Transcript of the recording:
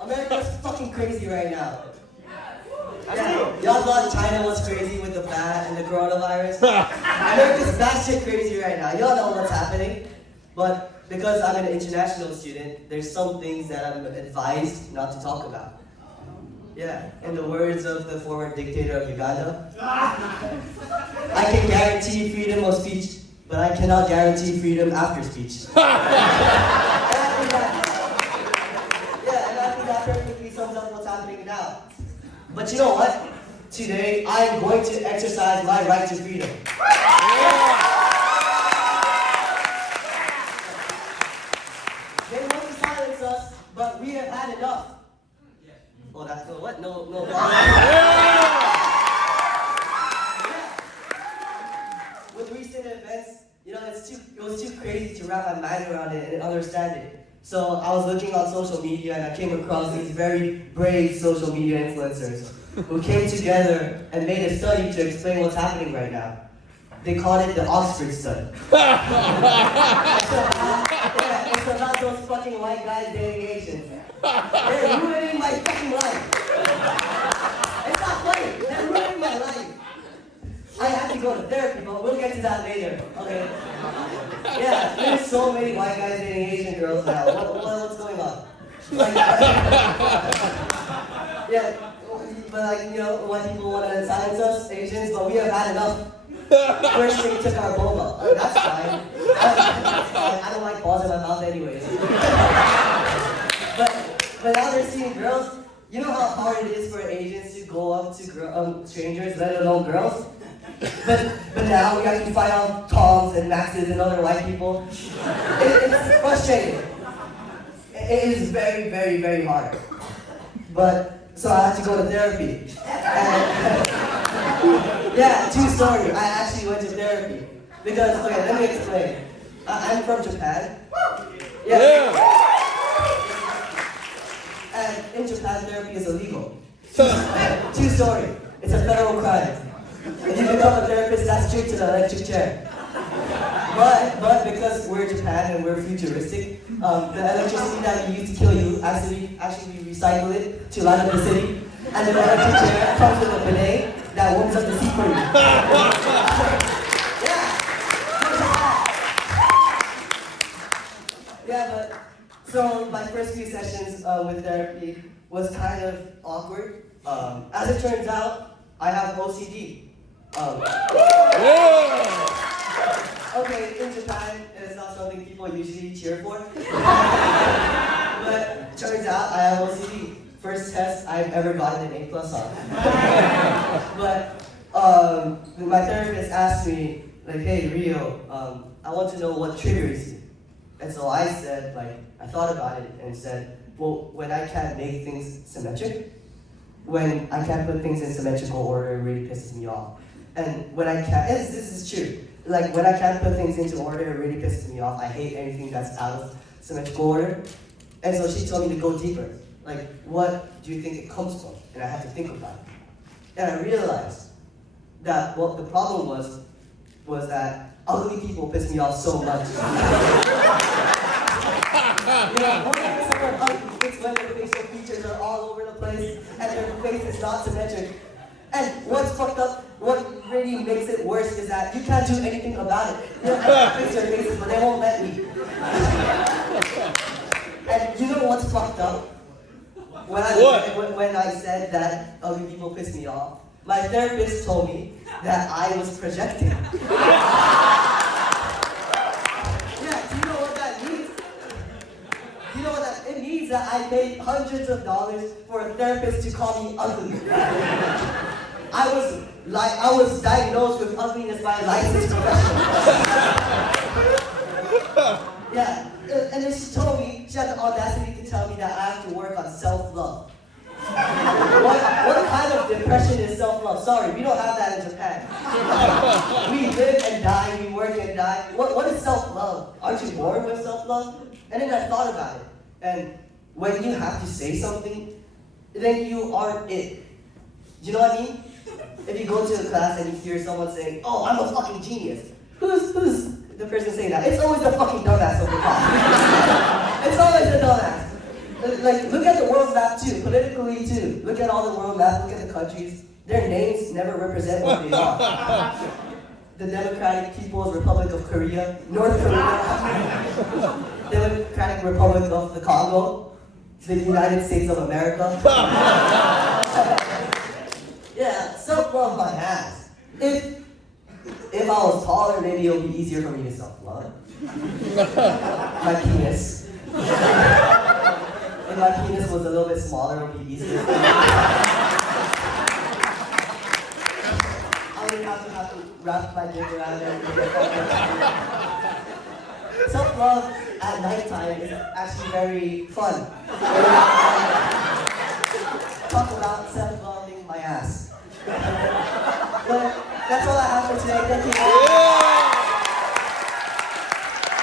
America's fucking crazy right now. Yeah. Y'all thought China was crazy with the bat and the coronavirus? America's batshit crazy right now. Y'all know what's happening. But because I'm an international student, there's some things that I'm advised not to talk about. Yeah, in the words of the former dictator of Uganda, I can guarantee freedom of speech, but I cannot guarantee freedom after speech. And I think that perfectly sums up what's happening now. But you know what? Today, I am going to exercise my right to freedom. They want to silence us, but we have had enough. Oh, that's no what? No. With recent events, you know, it was too crazy to wrap my mind around it and understand it. So I was looking on social media and I came across these very brave social media influencers who came together and made a study to explain what's happening right now. They called it the Oxford study. It's about those fucking white guys dating Asians. They're ruining my fucking life. It's not funny. They're ruining my life. I have to go to therapy, but we'll get to that later. Okay. Yeah, there's so many white guys dating Asian girls now. What's going on? Like, yeah, but like, you know, white people want to silence us, Asians, but we have had enough. First thing took our boba. That's fine. I don't like balls in my mouth anyways. But now they're seeing girls. You know how hard it is for Asians to go up to strangers, let alone girls? But now we have to fight off Toms and Maxes and other white people. It's frustrating. It is very, very, very hard. So I had to go to therapy. Yeah, true story. I actually went to therapy. Because, okay, let me explain. I'm from Japan. Yeah. And in Japan, therapy is illegal. True story. It's a federal crime. If you become a therapist, that's straight to the electric chair. But because we're Japan and we're futuristic, the electricity that we use to kill you, actually we recycle it to light up the city. And the electric chair comes with a bidet that warms up the seat for you. Yeah, but so my first few sessions with therapy was kind of awkward. As it turns out, I have OCD. Okay, in Japan, it's not something people usually cheer for. But turns out I have OCD. First test I've ever gotten an A+ on. But my therapist asked me, like, hey Rio, I want to know what triggers you. And so I said, I thought about it and said, well, when I can't make things symmetric, when I can't put things in symmetrical order, it really pisses me off. And when I can't, this is true, when I can't put things into order, it really pisses me off. I hate anything that's out of symmetrical order. And so she told me to go deeper. What do you think it comes from? And I had to think about it. And I realized that what the problem was that ugly people piss me off so much. One of someone ugly, it's when their facial features are all over the place and their face is not symmetric. And what's fucked up, what really makes it worse is that you can't do anything about it. I can fix their faces, but they won't let me. And you know what's fucked up? When I said that ugly people piss me off, my therapist told me that I was projecting. Yeah, do you know what that means? It means that I paid hundreds of dollars for a therapist to call me ugly. I was diagnosed with ugliness by a licensed professional. Yeah, and then she told me, she had the audacity to tell me that I have to work on self-love. What kind of depression is self-love? Sorry, we don't have that in Japan. We live and die, we work and die. What is self-love? Aren't you born with self-love? And then I thought about it. And when you have to say something, then you aren't it. Do you know what I mean? If you go to a class and you hear someone saying, oh, I'm a fucking genius. Who's the person saying that? It's always the fucking dumbass of the class. It's always the dumbass. Like, look at the world map too, politically too. Look at all the world map, look at the countries. Their names never represent what they are. The Democratic People's Republic of Korea, North Korea, Democratic Republic of the Congo, the United States of America. Yeah, self-love my ass. If I was taller, maybe it would be easier for me to self-love. My penis. If my penis was a little bit smaller, it would be easier. I would have to wrap my dick around it. Self-love at nighttime is actually very fun. Talk about self-loving my ass. But that's all I have for today. Thank you.